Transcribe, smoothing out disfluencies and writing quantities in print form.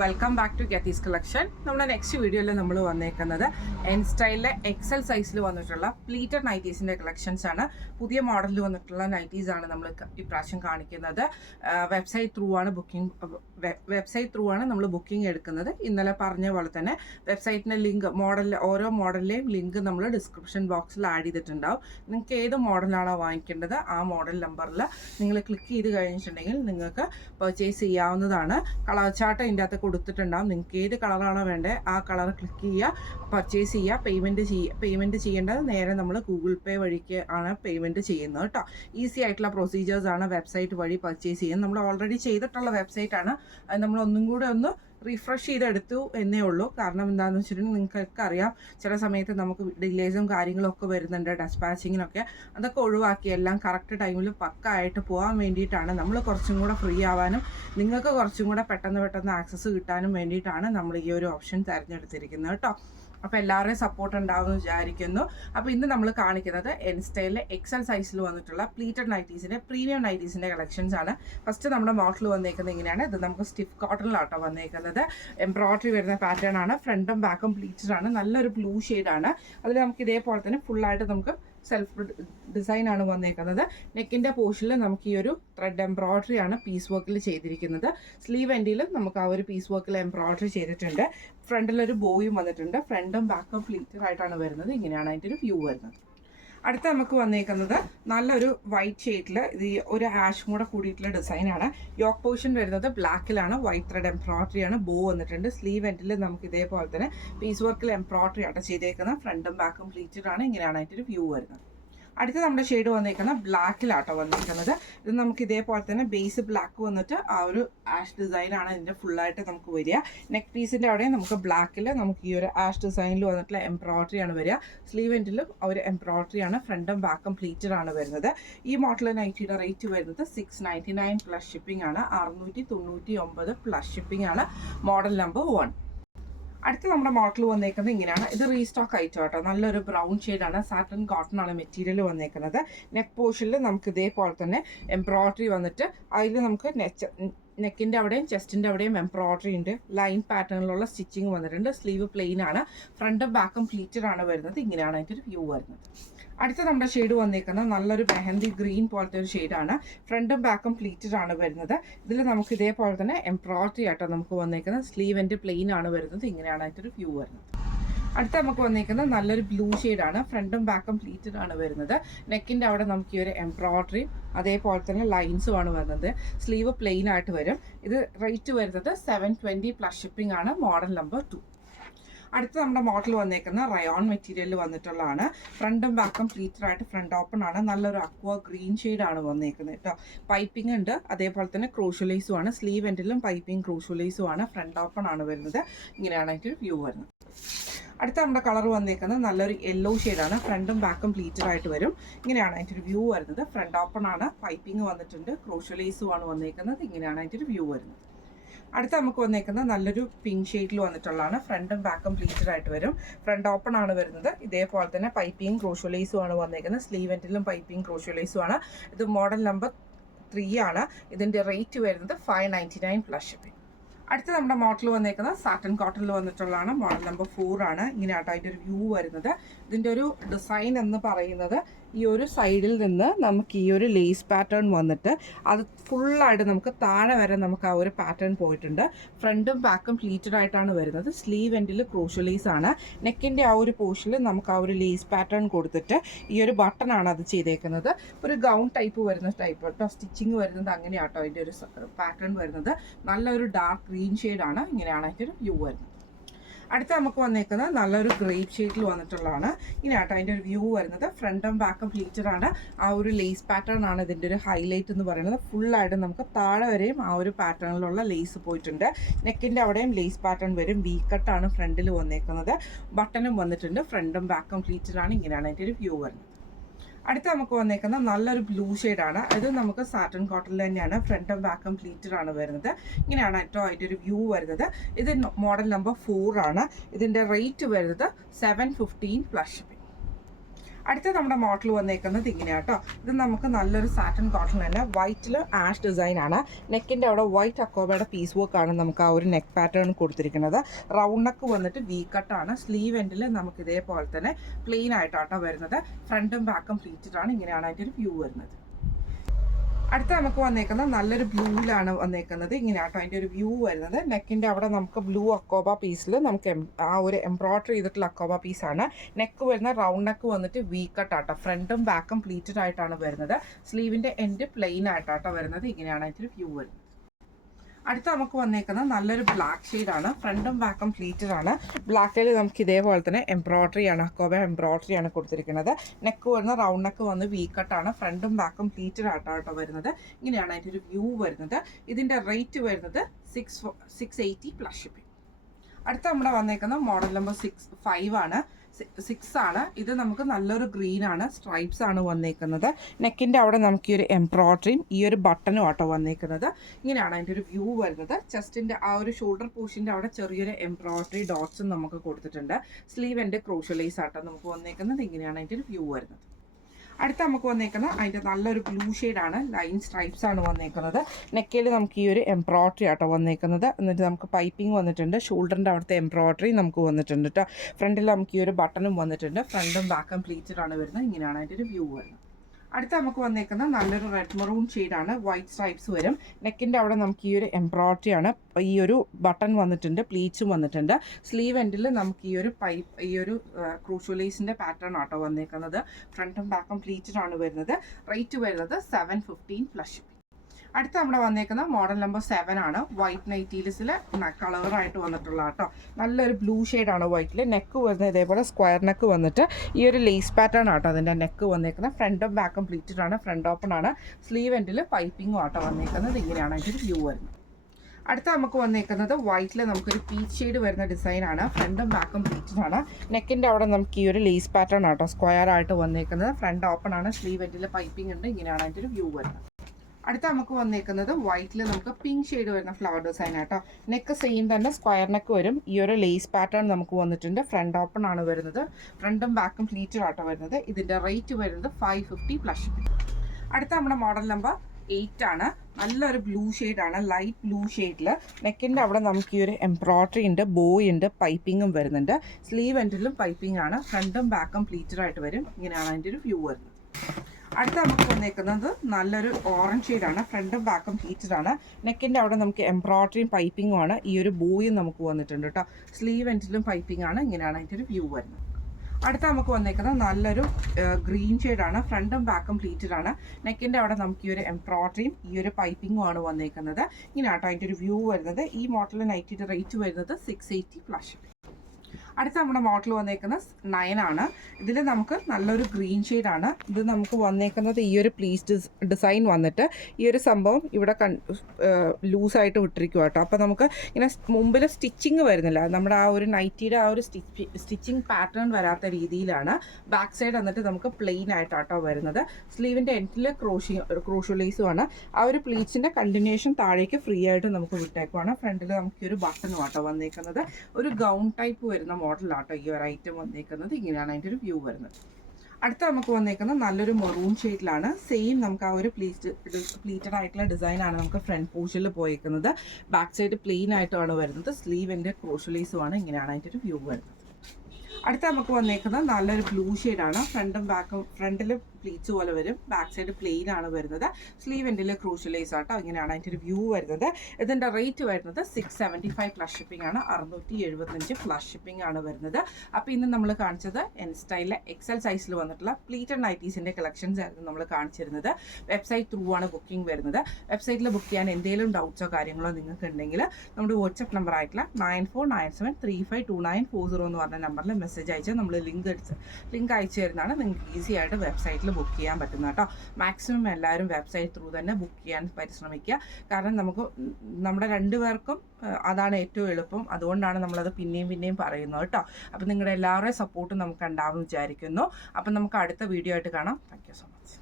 Welcome back to ഗെത്തീസ് collection. നമ്മുടെ next വീഡിയോയിൽ നമ്മൾ വന്നേക്കുന്നത് എൻ സ്റ്റൈലിലെ എക്സൽ സൈസിൽ വന്നിട്ടുള്ള പ്ലീറ്റഡ് നൈറ്റീസിൻ്റെ കളക്ഷൻസ് ആണ്. പുതിയ മോഡലിൽ വന്നിട്ടുള്ള നൈറ്റീസ് ആണ് നമ്മൾ ഇപ്രാവശ്യം കാണിക്കുന്നത്. വെബ്സൈറ്റ് ത്രൂ ആണ് നമ്മൾ ബുക്കിംഗ് എടുക്കുന്നത്. ഇന്നലെ പറഞ്ഞ പോലെ തന്നെ വെബ്സൈറ്റിൻ്റെ ലിങ്ക് ഓരോ മോഡലിലെയും ലിങ്ക് നമ്മൾ ഡിസ്ക്രിപ്ഷൻ ബോക്സിൽ ആഡ് ചെയ്തിട്ടുണ്ടാവും. നിങ്ങൾക്ക് ഏത് മോഡലാണോ വാങ്ങിക്കേണ്ടത് ആ മോഡൽ നമ്പറിൽ നിങ്ങൾ ക്ലിക്ക് ചെയ്ത് കഴിഞ്ഞിട്ടുണ്ടെങ്കിൽ നിങ്ങൾക്ക് പർച്ചേസ് ചെയ്യാവുന്നതാണ്. കളർ ചാർട്ട് ഇതിൻ്റെ അകത്ത് കൊടുത്തിട്ടുണ്ടാകും. നിങ്ങൾക്ക് ഏത് കളറാണോ വേണ്ടത് ആ കളർ ക്ലിക്ക് ചെയ്യുക, പർച്ചേസ് ചെയ്യുക. പേയ്മെൻറ്റ് ചെയ്യേണ്ടത് നേരെ നമ്മൾ ഗൂഗിൾ പേ വഴിക്ക് ആണ് പേയ്മെൻറ്റ് ചെയ്യുന്നത് കേട്ടോ. ഈസി ആയിട്ടുള്ള പ്രൊസീജിയേഴ്സാണ് വെബ്സൈറ്റ് വഴി പർച്ചേസ് ചെയ്യുന്നത്. നമ്മൾ ഓൾറെഡി ചെയ്തിട്ടുള്ള വെബ്സൈറ്റാണ്. അത് നമ്മൾ ഒന്നും കൂടെ ഒന്ന് റിഫ്രഷ് ചെയ്തെടുത്തു എന്നേ ഉള്ളൂ. കാരണം എന്താണെന്ന് വെച്ചിട്ടുണ്ടെങ്കിൽ നിങ്ങൾക്കൊക്കെ അറിയാം, ചില സമയത്ത് നമുക്ക് ഡിലേസും കാര്യങ്ങളൊക്കെ വരുന്നുണ്ട് ഡെസ്പാച്ചിങ്ങിനൊക്കെ. അതൊക്കെ ഒഴിവാക്കി എല്ലാം കറക്റ്റ് ടൈമിൽ പക്കായിട്ട് പോകാൻ വേണ്ടിയിട്ടാണ്, നമ്മൾ കുറച്ചും കൂടെ ഫ്രീ ആവാനും നിങ്ങൾക്ക് കുറച്ചും കൂടെ പെട്ടെന്ന് ആക്സസ് കിട്ടാനും വേണ്ടിയിട്ടാണ് നമ്മൾ ഈ ഒരു ഓപ്ഷൻ തിരഞ്ഞെടുത്തിരിക്കുന്നത് കേട്ടോ. അപ്പോൾ എല്ലാവരുടെയും സപ്പോർട്ട് ഉണ്ടാവുമെന്ന് വിചാരിക്കുന്നു. അപ്പോൾ ഇന്ന് നമ്മൾ കാണിക്കുന്നത് എൻ സ്റ്റൈലിലെ എക്സൽ സൈസിൽ വന്നിട്ടുള്ള പ്ലീറ്റഡ് നൈറ്റീസിൻ്റെ പ്രീമിയം നൈറ്റീസിൻ്റെ കളക്ഷൻസ് ആണ്. ഫസ്റ്റ് നമ്മുടെ മോഡൽ വന്നേക്കുന്നത് ഇങ്ങനെയാണ്. ഇത് നമുക്ക് സ്റ്റിഫ് കോട്ടണിലാട്ടോ വന്നേക്കുന്നത്. എംബ്രോയിഡറി വരുന്ന പാറ്റേൺ ആണ്. ഫ്രണ്ടും ബാക്കും പ്ലീറ്റഡ് ആണ്. നല്ലൊരു ബ്ലൂ ഷെയ്ഡാണ്. അതിൽ നമുക്ക് ഇതേപോലെ തന്നെ ഫുള്ളായിട്ട് നമുക്ക് സെൽഫ് ഡിസൈൻ ആണ് വന്നേക്കുന്നത്. നെക്കിൻ്റെ പോർഷനിൽ നമുക്ക് ഈ ഒരു ത്രെഡ് എംബ്രോയിഡറി ആണ് പീസ് വർക്കിൽ ചെയ്തിരിക്കുന്നത്. സ്ലീവ് എൻഡിലും നമുക്ക് ആ ഒരു പീസ് വർക്കിൽ എംബ്രോയിഡറി ചെയ്തിട്ടുണ്ട്. ഫ്രണ്ടിലൊരു ബോയും വന്നിട്ടുണ്ട്. ഫ്രണ്ടും ബാക്കും പ്ലീറ്റഡ് ആയിട്ടാണ് വരുന്നത്. ഇങ്ങനെയാണ് അതിൻ്റെ ഒരു വ്യൂ വരുന്നത്. അടുത്ത നമുക്ക് വന്നേക്കുന്നത് നല്ലൊരു വൈറ്റ് ഷെയ്ഡിൽ ഇത് ഒരു ആഷും കൂടെ കൂടിയിട്ടുള്ള ഡിസൈനാണ്. യോക്ക് പോർഷൻ വരുന്നത് ബ്ലാക്കിലാണ്. വൈറ്റ് ത്രെഡ് എംബ്രോയിഡറി ആണ്. ബോ വന്നിട്ടുണ്ട്. സ്ലീവ് എൻഡിൽ നമുക്ക് ഇതേപോലെ തന്നെ പീസ് വർക്കിൽ എംബ്രോയിഡറി ആട്ടോ ചെയ്തേക്കുന്നത്. ഫ്രണ്ടും ബാക്കും പ്ലീറ്റഡ് ആണ്. ഇങ്ങനെയാണ് അതിൻ്റെ ഒരു വ്യൂ വരുന്നത്. അടുത്ത നമ്മുടെ ഷെയ്ഡ് വന്നേക്കുന്നത് ബ്ലാക്കിലാട്ടോ വന്നിരിക്കുന്നത്. ഇത് നമുക്ക് ഇതേപോലെ തന്നെ ബേസ് ബ്ലാക്ക് വന്നിട്ട് ആ ഒരു ആഷ് ഡിസൈനാണ് ഇതിൻ്റെ ഫുള്ളായിട്ട് നമുക്ക് വരിക. നെക്ക് പീസിൻ്റെ അവിടെ നമുക്ക് ബ്ലാക്കിൽ നമുക്ക് ഈ ഒരു ആഷ് ഡിസൈനിൽ വന്നിട്ടുള്ള എംബ്രോയിഡറി ആണ് വരിക. സ്ലീവ് എൻഡിലും ഒരു എംബ്രോയിഡറി ആണ്. ഫ്രണ്ടും ബാക്കും പ്ലീറ്റഡ് ആണ് വരുന്നത്. ഈ മോഡൽ നൈറ്റിയുടെ റേറ്റ് വരുന്നത് 699 പ്ലസ് ഷിപ്പിംഗ് ആണ്. 699 പ്ലസ് ഷിപ്പിംഗ് ആണ്. Model number 1. അടുത്ത നമ്മുടെ മോഡൽ വന്നേക്കുന്നത് ഇങ്ങനെയാണ്. ഇത് റീസ്റ്റോക്ക് ഐറ്റം കേട്ടോ. നല്ലൊരു ബ്രൗൺ ഷെയ്ഡാണ്. സാറ്റൻ കോട്ടൺ ആണ് മെറ്റീരിയൽ വന്നേക്കുന്നത്. നെക്ക് പോർഷനിൽ നമുക്ക് ഇതേപോലെ തന്നെ എംബ്രോയിഡറി വന്നിട്ട് അതിൽ നമുക്ക് നെക്കിൻ്റെ അവിടെയും ചെസ്റ്റിൻ്റെ അവിടെയും എംബ്രോയിഡറി ഉണ്ട്. ലൈൻ പാറ്റേണിലുള്ള സ്റ്റിച്ചിങ് വന്നിട്ടുണ്ട്. സ്ലീവ് പ്ലെയിൻ ആണ്. ഫ്രണ്ടും ബാക്കും പ്ലീറ്റഡ് ആണ് വരുന്നത്. ഇങ്ങനെയാണ് അതിൻ്റെ ഒരു വ്യൂ വരുന്നത്. അടുത്ത നമ്മുടെ ഷെയ്ഡ് വന്നേക്കുന്നത് നല്ലൊരു മെഹന്തി ഗ്രീൻ പോലത്തെ ഒരു ഷെയ്ഡാണ്. ഫ്രണ്ടും ബാക്കും പ്ലീറ്റഡ് ആണ് വരുന്നത്. ഇതിൽ നമുക്ക് ഇതേപോലെ തന്നെ എംബ്രോയിഡറി ആട്ടോ നമുക്ക് വന്നേക്കുന്നത്. സ്ലീവ് എൻ്റെ പ്ലെയിൻ ആണ് വരുന്നത്. ഇങ്ങനെയാണ് അതിൻ്റെ ഒരു വ്യൂ വരുന്നത്. അടുത്ത നമുക്ക് വന്നേക്കുന്നത് നല്ലൊരു ബ്ലൂ ഷെയ്ഡാണ്. ഫ്രണ്ടും ബാക്കും പ്ലീറ്റഡ് ആണ് വരുന്നത്. നെക്കിൻ്റെ അവിടെ നമുക്ക് ഈ ഒരു എംബ്രോയിഡറിയും അതേപോലെ തന്നെ ലൈൻസും ആണ് വരുന്നത്. സ്ലീവ് പ്ലെയിൻ ആയിട്ട് വരും. ഇത് റേറ്റ് വരുന്നത് 720 പ്ലസ് ഷിപ്പിംഗ് ആണ്. Model number 2. അടുത്ത നമ്മുടെ മോഡൽ വന്നേക്കുന്ന റയോൺ മെറ്റീരിയലിൽ വന്നിട്ടുള്ളതാണ്. ഫ്രണ്ടും ബാക്കും പ്ലീറ്റഡ് ആയിട്ട് ഫ്രണ്ട് ഓപ്പൺ ആണ്. നല്ലൊരു അക്വ ഗ്രീൻ ഷെയ്ഡാണ് വന്നേക്കുന്നത് കേട്ടോ. പൈപ്പിംഗ് ഉണ്ട്. അതേപോലെ തന്നെ ക്രൂഷ്യലൈസും ആണ്. സ്ലീവ് എൻഡിലും പൈപ്പിംഗ് ക്രൂഷ്യലൈസും ആണ്. ഫ്രണ്ട് ഓപ്പൺ ആണ് വരുന്നത്. ഇങ്ങനെയാണ് അതിൻ്റെ ഒരു വ്യൂ വരുന്നത്. അടുത്ത നമ്മുടെ കളർ വന്നേക്കുന്നത് നല്ലൊരു യെല്ലോ ഷെയ്ഡാണ്. ഫ്രണ്ടും ബാക്കും പ്ലീറ്റഡ് ആയിട്ട് വരും. ഇങ്ങനെയാണ് അതിൻ്റെ ഒരു വ്യൂ വരുന്നത്. ഫ്രണ്ട് ഓപ്പൺ ആണ്. പൈപ്പിംഗ് വന്നിട്ടുണ്ട്. ക്രൂഷ്യലൈസും ആണ് വന്നേക്കുന്നത്. ഇങ്ങനെയാണ് അതിൻ്റെ ഒരു വ്യൂ വരുന്നത്. അടുത്ത നമുക്ക് വന്നേക്കുന്നത് നല്ലൊരു പിങ്ക് ഷെയ്ഡിൽ വന്നിട്ടുള്ളതാണ്. ഫ്രണ്ടും ബാക്കും പ്ലീറ്റഡ് ആയിട്ട് വരും. ഫ്രണ്ട് ഓപ്പൺ ആണ് വരുന്നത്. ഇതേപോലെ തന്നെ പൈപ്പിംഗ് ക്രൂഷ്യലൈസും ആണ് വന്നേക്കുന്നത്. സ്ലീവ് എൻഡിലും പൈപ്പിംഗ് ക്രൂഷ്യലൈസും ആണ്. ഇത് മോഡൽ നമ്പർ 3 ആണ്. ഇതിൻ്റെ റേറ്റ് വരുന്നത് 599 പ്ലസ് ഷിപ്പിംഗ്. അടുത്ത നമ്മുടെ മോഡൽ വന്നേക്കുന്നത് സാറ്റൻ കോട്ടണിൽ വന്നിട്ടുള്ളതാണ്. മോഡൽ നമ്പർ 4 ആണ്. ഇങ്ങനെയാട്ടോ അതിൻ്റെ ഒരു വ്യൂ വരുന്നത്. ഇതിൻ്റെ ഒരു ഡിസൈൻ എന്ന് പറയുന്നത് ഈ ഒരു സൈഡിൽ നിന്ന് നമുക്ക് ഈ ഒരു ലേസ് പാറ്റേൺ വന്നിട്ട് അത് ഫുള്ളായിട്ട് നമുക്ക് താഴെ വരെ നമുക്ക് ആ ഒരു പാറ്റേൺ പോയിട്ടുണ്ട്. ഫ്രണ്ടും ബാക്കും പ്ലീറ്റഡ് ആയിട്ടാണ് വരുന്നത്. സ്ലീവ് എൻഡിൽ ക്രൂഷ്യലൈസ് ആണ്. നെക്കിൻ്റെ ആ ഒരു പോർഷനിൽ നമുക്ക് ആ ഒരു ലേസ് പാറ്റേൺ കൊടുത്തിട്ട് ഈ ഒരു ബട്ടൺ ആണ് അത് ചെയ്തേക്കുന്നത്. ഒരു ഗൗൺ ടൈപ്പ് വരുന്ന ടൈപ്പ് കേട്ടോ. സ്റ്റിച്ചിങ് വരുന്നത് അങ്ങനെയാട്ടോ അതിൻ്റെ ഒരു പാറ്റേൺ വരുന്നത്. നല്ലൊരു ഡാർക്ക് ഗ്രീൻ ഷെയ്ഡാണ്. ഇങ്ങനെയാണ് അതിൻ്റെ ഒരു വ്യൂ വരുന്നത്. അടുത്ത നമുക്ക് വന്നേക്കുന്നത് നല്ലൊരു ഗ്രേപ്പ് ഷെയ്ഡിൽ വന്നിട്ടുള്ളതാണ്. ഇങ്ങനെയാട്ടോ അതിൻ്റെ ഒരു വ്യൂ വരുന്നത്. ഫ്രണ്ടും ബാക്കും പ്ലീറ്റഡ് ആണ്. ആ ഒരു ലേസ് പാറ്റേൺ ആണ് ഇതിൻ്റെ ഒരു ഹൈലൈറ്റ് എന്ന് പറയുന്നത്. ഫുള്ളായിട്ട് നമുക്ക് താഴെ വരെയും ആ ഒരു പാറ്റേണിലുള്ള ലേസ് പോയിട്ടുണ്ട്. നെക്കിൻ്റെ അവിടെയും ലേസ് പാറ്റേൺ വരും. വി കട്ടാണ് ഫ്രണ്ടിൽ വന്നേക്കുന്നത്. ബട്ടണും വന്നിട്ടുണ്ട്. ഫ്രണ്ടും ബാക്കും പ്ലീറ്റഡ് ആണ്. ഇങ്ങനെയാണ് അതിൻ്റെ ഒരു വ്യൂ വരുന്നത്. അടുത്ത നമുക്ക് വന്നേക്കുന്ന നല്ലൊരു ബ്ലൂ ഷെയ്ഡാണ്. ഇത് നമുക്ക് സാറ്റൻ കോട്ടണിൽ തന്നെയാണ്. ഫ്രണ്ടും ബാക്കും പ്ലീറ്റഡ് ആണ് വരുന്നത്. ഇങ്ങനെയാണ് ഏറ്റവും അതിൻ്റെ ഒരു വ്യൂ വരുന്നത്. ഇത് മോഡൽ നമ്പർ 4 ആണ്. ഇതിൻ്റെ റേറ്റ് വരുന്നത് 715 പ്ലസ് ഷിപ്പിംഗ്. അടുത്ത നമ്മുടെ മോഡൽ വന്നേക്കുന്നത് ഇങ്ങനെയാണ് കേട്ടോ. ഇത് നമുക്ക് നല്ലൊരു സാറ്റൻ കോട്ടൺ തന്നെ വൈറ്റിൽ ആഷ് ഡിസൈൻ ആണ്. നെക്കിൻ്റെ അവിടെ വൈറ്റ് അക്കോബയുടെ പീസ് വർക്കാണ് നമുക്ക് ആ ഒരു നെക്ക് പാറ്റേൺ കൊടുത്തിരിക്കുന്നത്. റൗണ്ട് നെക്ക് വന്നിട്ട് വി കട്ടാണ്. സ്ലീവ് എൻഡിൽ നമുക്ക് ഇതേപോലെ തന്നെ പ്ലെയിൻ ആയിട്ടാട്ടോ വരുന്നത്. ഫ്രണ്ടും ബാക്കും പ്ലീറ്റഡ് ആണ്. ഇങ്ങനെയാണ് അതിൻ്റെ ഒരു വ്യൂ വരുന്നത്. അടുത്ത നമുക്ക് വന്നേക്കുന്നത് നല്ലൊരു ബ്ലൂവിലാണ് വന്നേക്കുന്നത്. ഇങ്ങനെയാട്ടോ അതിൻ്റെ ഒരു വ്യൂ വരുന്നത്. നെക്കിൻ്റെ അവിടെ നമുക്ക് ബ്ലൂ അക്കോബ പീസിൽ നമുക്ക് ആ ഒരു എംബ്രോയ്ഡറി ചെയ്തിട്ടുള്ള അക്കോബ പീസാണ്. നെക്ക് വരുന്ന റൗണ്ട് നെക്ക് വന്നിട്ട് വി കട്ടാട്ടോ. ഫ്രണ്ടും ബാക്കും പ്ലീറ്റഡ് ആയിട്ടാണ് വരുന്നത്. സ്ലീവിൻ്റെ എൻഡ് പ്ലെയിൻ ആയിട്ടാട്ടോ വരുന്നത്. ഇങ്ങനെയാണ് അതിൻ്റെ ഒരു വ്യൂ വരുന്നത്. അടുത്ത നമുക്ക് വന്നേക്കുന്നത് നല്ലൊരു ബ്ലാക്ക് ഷെയ്ഡാണ്. ഫ്രണ്ടും ബാക്കും പ്ലീറ്റഡ് ആണ്. ബ്ലാക്കിൽ നമുക്ക് ഇതേപോലെ തന്നെ എംബ്രോയ്ഡറി ആണ്, അക്കോബ എംബ്രോയ്ഡറി ആണ് കൊടുത്തിരിക്കുന്നത്. നെക്ക് വരുന്ന റൗണ്ട് നെക്ക് വന്ന് വി കട്ടാണ്. ഫ്രണ്ടും ബാക്കും പ്ലീറ്റഡ് ആയിട്ടോ വരുന്നത്. ഇങ്ങനെയാണ് അതിൻ്റെ ഒരു വ്യൂ വരുന്നത്. ഇതിൻ്റെ റേറ്റ് വരുന്നത് 680 പ്ലസ് ഷിപ്പിംഗ്. അടുത്ത നമ്മുടെ വന്നേക്കുന്ന മോഡൽ നമ്പർ 5 ആണ്. 6 ആണ്. ഇത് നമുക്ക് നല്ലൊരു ഗ്രീൻ ആണ്. സ്ട്രൈപ്സ് ആണ് വന്നേക്കുന്നത്. നെക്കിൻ്റെ അവിടെ നമുക്ക് ഈ ഒരു എംബ്രോയ്ഡറിയും ഈ ഒരു ബട്ടണും ആട്ടോ വന്നേക്കുന്നത്. ഇങ്ങനെയാണ് അതിൻ്റെ ഒരു വ്യൂ വരുന്നത്. ചെസ്റ്റിൻ്റെ ആ ഒരു ഷോൾഡർ പോർഷൻ്റെ അവിടെ ചെറിയൊരു എംബ്രോയ്ഡറി ഡോട്ട്സും നമുക്ക് കൊടുത്തിട്ടുണ്ട്. സ്ലീവ് എൻ്റെ ക്രോഷ്യലൈസ് ആട്ടോ നമുക്ക് വന്നേക്കുന്നത്. ഇങ്ങനെയാണ് അതിൻ്റെ ഒരു വ്യൂ വരുന്നത്. അടുത്ത നമുക്ക് വന്നേക്കുന്നത് അതിൻ്റെ നല്ലൊരു ബ്ലൂ ഷെയ്ഡാണ്. ലൈൻ സ്ട്രൈപ്സ് ആണ് വന്നേക്കുന്നത്. നെക്കിൽ നമുക്ക് ഈ ഒരു എംബ്രോയ്ഡറി ആട്ടോ വന്നേക്കുന്നത്. എന്നിട്ട് നമുക്ക് പൈപ്പിംഗ് വന്നിട്ടുണ്ട്. ഷോൾഡറിൻ്റെ അവിടുത്തെ എംബ്രോയ്ഡറി നമുക്ക് വന്നിട്ടുണ്ട് കേട്ടോ. ഫ്രണ്ടിൽ നമുക്ക് ഈ ഒരു ബട്ടണും വന്നിട്ടുണ്ട്. ഫ്രണ്ടും ബാക്കും പ്ലീറ്റഡ് ആണ് വരുന്നത്. ഇങ്ങനെയാണ് അതിൻ്റെ ഒരു വ്യൂ വരുന്നത്. അടുത്ത നമുക്ക് വന്നേക്കുന്ന നല്ലൊരു റെഡ് മെറൂൺ ഷെയ്ഡാണ്. വൈറ്റ് സ്ട്രൈപ്സ് വരും. നെക്കിൻ്റെ അവിടെ നമുക്ക് ഈ ഒരു എംബ്രോയ്ഡറി ആണ്. ഈ ഒരു ബട്ടൺ വന്നിട്ടുണ്ട്. പ്ലീറ്റ്സും വന്നിട്ടുണ്ട്. സ്ലീവ് എൻഡിൽ നമുക്ക് ഈ ഒരു ക്രൂഷ്യലൈസിൻ്റെ പാറ്റേൺ ആട്ടോ വന്നേക്കുന്നത്. ഫ്രണ്ടും ബാക്കും പ്ലീറ്റഡ് ആണ് വരുന്നത്. റേറ്റ് വരുന്നത് 715 പ്ലസ് ഷിപ്പിംഗ്. അടുത്ത നമ്മുടെ വന്നേക്കുന്ന മോഡൽ നമ്പർ 7 ആണ്. വൈറ്റ് നൈറ്റീൽസിൽ കളറായിട്ട് വന്നിട്ടുള്ള കേട്ടോ. നല്ലൊരു ബ്ലൂ ഷെയ്ഡാണ് വൈറ്റിൽ. നെക്ക് വരുന്നത് ഇതേപോലെ സ്ക്വയർ നെക്ക് വന്നിട്ട് ഈ ഒരു ലേസ് പാറ്റേൺ ആട്ടോ അതിൻ്റെ നെക്ക് വന്നേക്കുന്നത്. ഫ്രണ്ടും ബാക്കും പ്ലീറ്റഡ് ആണ്. ഫ്രണ്ട് ഓപ്പൺ ആണ്. സ്ലീവ് എൻഡിൽ പൈപ്പിങ്ങും ആട്ടോ വന്നേക്കുന്നത്. ഇങ്ങനെയാണ് അതിൻ്റെ ഒരു വ്യൂ വരുന്നത്. അടുത്ത നമുക്ക് വന്നേക്കുന്നത് വൈറ്റിൽ നമുക്കൊരു പീച്ച് ഷെയ്ഡ് വരുന്ന ഡിസൈനാണ്. ഫ്രണ്ടും ബാക്കും പ്ലീറ്റഡ് ആണ്. നെക്കിൻ്റെ അവിടെ നമുക്ക് ഈ ഒരു ലേസ് പാറ്റേൺ ആട്ടോ സ്ക്വയർ ആയിട്ട് വന്നേക്കുന്നത്. ഫ്രണ്ട് ഓപ്പൺ ആണ്. സ്ലീവ് എൻഡിൽ പൈപ്പിംഗ് ഉണ്ട്. ഇങ്ങനെയാണ് അതിൻ്റെ ഒരു വ്യൂ വരുന്നത്. അടുത്ത നമുക്ക് വന്നേക്കുന്നത് വൈറ്റിൽ നമുക്ക് പിങ്ക് ഷെയ്ഡ് വരുന്ന ഫ്ലവർ ഡിസൈൻ ആട്ടോ. നെക്ക് സെയിം തന്നെ സ്ക്വയർ നെക്ക് വരും. ഈ ഒരു ലേസ് പാറ്റേൺ നമുക്ക് വന്നിട്ടുണ്ട്. ഫ്രണ്ട് ഓപ്പൺ ആണ് വരുന്നത്. ഫ്രണ്ടും ബാക്കും പ്ലീറ്റഡ് ആട്ടോ വരുന്നത്. ഇതിൻ്റെ റേറ്റ് വരുന്നത് 550 പ്ലസ് ഷിപ്പിംഗ്. അടുത്ത നമ്മുടെ മോഡൽ നമ്പർ 8 ആണ്. നല്ലൊരു ബ്ലൂ ഷെയ്ഡാണ്. ലൈറ്റ് ബ്ലൂ ഷെയ്ഡിൽ നെക്കിൻ്റെ അവിടെ നമുക്ക് ഈ ഒരു എംബ്രോയ്ഡറി ഉണ്ട്. ബോയ് ഉണ്ട്. പൈപ്പിങ്ങും വരുന്നുണ്ട്. സ്ലീവ് എൻഡിലും പൈപ്പിംഗ് ആണ്. ഫ്രണ്ടും ബാക്കും പ്ലീറ്റഡ് ആയിട്ട് വരും. ഇങ്ങനെയാണ് അതിൻ്റെ ഒരു വ്യൂ വരുന്നത്. അടുത്ത നമുക്ക് വന്നേക്കുന്നത് നല്ലൊരു ഓറഞ്ച് ഷെയ്ഡാണ്. ഫ്രണ്ടും ബാക്കും പ്ലീറ്റഡ് ആണ്. നെക്കിൻ്റെ അവിടെ നമുക്ക് എംബ്രോയ്ഡറിയും പൈപ്പിങ്ങും ആണ്. ഈ ഒരു ബോയും നമുക്ക് വന്നിട്ടുണ്ട് കേട്ടോ. സ്ലീവ് എൻഡിലും പൈപ്പിംഗ് ആണ്. ഇങ്ങനെയാണ് അതിൻ്റെ ഒരു വ്യൂ വരുന്നത്. അടുത്ത നമുക്ക് വന്നേക്കുന്നത് നല്ലൊരു ഗ്രീൻ ഷെയ്ഡാണ്. ഫ്രണ്ടും ബാക്കും പ്ലീറ്റഡ് ആണ്. നെക്കിൻ്റെ അവിടെ നമുക്ക് ഈ ഒരു എംബ്രോയ്ഡറിയും ഈ ഒരു പൈപ്പിങ്ങും ആണ് വന്നേക്കുന്നത്. ഇങ്ങനെയാട്ടോ അതിൻ്റെ ഒരു വ്യൂ വരുന്നത്. ഈ മോഡൽ നൈറ്റിൻ്റെ റേറ്റ് വരുന്നത് 680 പ്ലസ് ഷിപ്പിംഗ്. അടുത്ത നമ്മുടെ മോഡൽ വന്നേക്കുന്നത് 9 ആണ്. ഇതിൽ നമുക്ക് നല്ലൊരു ഗ്രീൻ ഷെയ്ഡാണ്. ഇത് നമുക്ക് വന്നേക്കുന്നത് ഈ ഒരു പ്ലീസ് ഡിസൈൻ വന്നിട്ട് ഈ ഒരു സംഭവം ഇവിടെ ലൂസായിട്ട് വിട്ടിരിക്കുക കേട്ടോ. അപ്പോൾ നമുക്ക് ഇങ്ങനെ മുമ്പിൽ സ്റ്റിച്ചിങ് വരുന്നില്ല. നമ്മുടെ ആ ഒരു നൈറ്റിയുടെ ആ ഒരു സ്റ്റിച്ചിങ് പാറ്റേൺ വരാത്ത രീതിയിലാണ്. ബാക്ക് സൈഡ് എന്നിട്ട് നമുക്ക് പ്ലെയിൻ ആയിട്ടാട്ടോ വരുന്നത്. സ്ലീവിൻ്റെ എൻഡിൽ ക്രോഷ്യലൈസുമാണ്. ആ ഒരു പ്ലീറ്റ്സിൻ്റെ കണ്ടിന്യൂഷൻ താഴേക്ക് ഫ്രീ ആയിട്ട് നമുക്ക് വിട്ടേക്കുവാണ്. ഫ്രണ്ടിൽ നമുക്ക് ഈ ഒരു ബട്ടണും ആട്ടോ വന്നേക്കുന്നത്. ഒരു ഗൗൺ ടൈപ്പ് വരുന്ന മോഡലാട്ടോ ഈ ഒരു ഐറ്റം വന്നേക്കുന്നത്. ഇങ്ങനെയാണ് അതിൻ്റെ ഒരു വ്യൂ വരുന്നത്. അടുത്ത നമുക്ക് വന്നേക്കുന്നത് നല്ലൊരു മെറൂൺ ഷെയ്ഡിലാണ്. സെയിം നമുക്ക് ആ ഒരു പ്ലീറ്റഡ് ആയിട്ടുള്ള ഡിസൈനാണ് നമുക്ക് ഫ്രണ്ട് പോർഷനിൽ പോയേക്കുന്നത്. ബാക്ക് സൈഡ് പ്ലെയിൻ ആയിട്ടാണ് വരുന്നത്. സ്ലീവിൻ്റെ ക്രോഷ്യലൈസുമാണ്. ഇങ്ങനെയാണ് അതിൻ്റെ ഒരു വ്യൂ വരുന്നത്. അടുത്ത നമുക്ക് വന്നേക്കുന്നത് നല്ലൊരു ബ്ലൂ ഷെയ്ഡാണ്. ഫ്രണ്ടും ബാക്കും ഫ്രണ്ടിൽ പ്ലീറ്റ്സ് പോലെ വരും. ബാക്ക് സൈഡ് പ്ലെയിൻ ആണ് വരുന്നത്. സ്ലീവ് എൻഡിൽ ക്രൂഷ്യലൈസ് ആട്ടോ. ഇങ്ങനെയാണ് അതിൻ്റെ ഒരു വ്യൂ വരുന്നത്. ഇതിൻ്റെ റേറ്റ് വരുന്നത് 675 പ്ലസ് ഷിപ്പിംഗ് ആണ്. 675 പ്ലസ് ഷിപ്പിംഗ് ആണ് വരുന്നത്. അപ്പോൾ ഇന്ന് നമ്മൾ കാണിച്ചത് എൻ സ്റ്റൈലിലെ എക്സൽ സൈസിൽ വന്നിട്ടുള്ള പ്ലീറ്റഡ് നൈറ്റീസിൻ്റെ കളക്ഷൻസ് ആയിരുന്നു നമ്മൾ കാണിച്ചിരുന്നത്. വെബ്സൈറ്റ് ത്രൂ ആണ് ബുക്കിംഗ് വരുന്നത്. വെബ്സൈറ്റിൽ ബുക്ക് ചെയ്യാൻ എന്തെങ്കിലും ഡൗട്ട്സോ കാര്യങ്ങളോ നിങ്ങൾക്ക് ഉണ്ടെങ്കിൽ നമ്മുടെ വാട്സപ്പ് നമ്പർ ആയിട്ടുള്ള 9497352940 എന്ന് പറഞ്ഞ നമ്പറിൽ മെസ്സേജ് അയച്ചാൽ നമ്മൾ ലിങ്ക് അയച്ചു തരുന്നതാണ്. നിങ്ങൾക്ക് ഈസി ആയിട്ട് വെബ്സൈറ്റിൽ ബുക്ക് ചെയ്യാൻ പറ്റുന്ന കേട്ടോ. മാക്സിമം എല്ലാവരും വെബ്സൈറ്റ് ത്രൂ തന്നെ ബുക്ക് ചെയ്യാൻ പരിശ്രമിക്കുക. കാരണം നമ്മുടെ രണ്ടുപേർക്കും അതാണ് ഏറ്റവും എളുപ്പം. അതുകൊണ്ടാണ് നമ്മളത് പിന്നെയും പറയുന്നത് കേട്ടോ. അപ്പം നിങ്ങളുടെ എല്ലാവരുടെയും സപ്പോർട്ടും നമുക്ക് ഉണ്ടാവും വിചാരിക്കുന്നു. അപ്പം നമുക്ക് അടുത്ത വീഡിയോ ആയിട്ട് കാണാം. Thank you so much.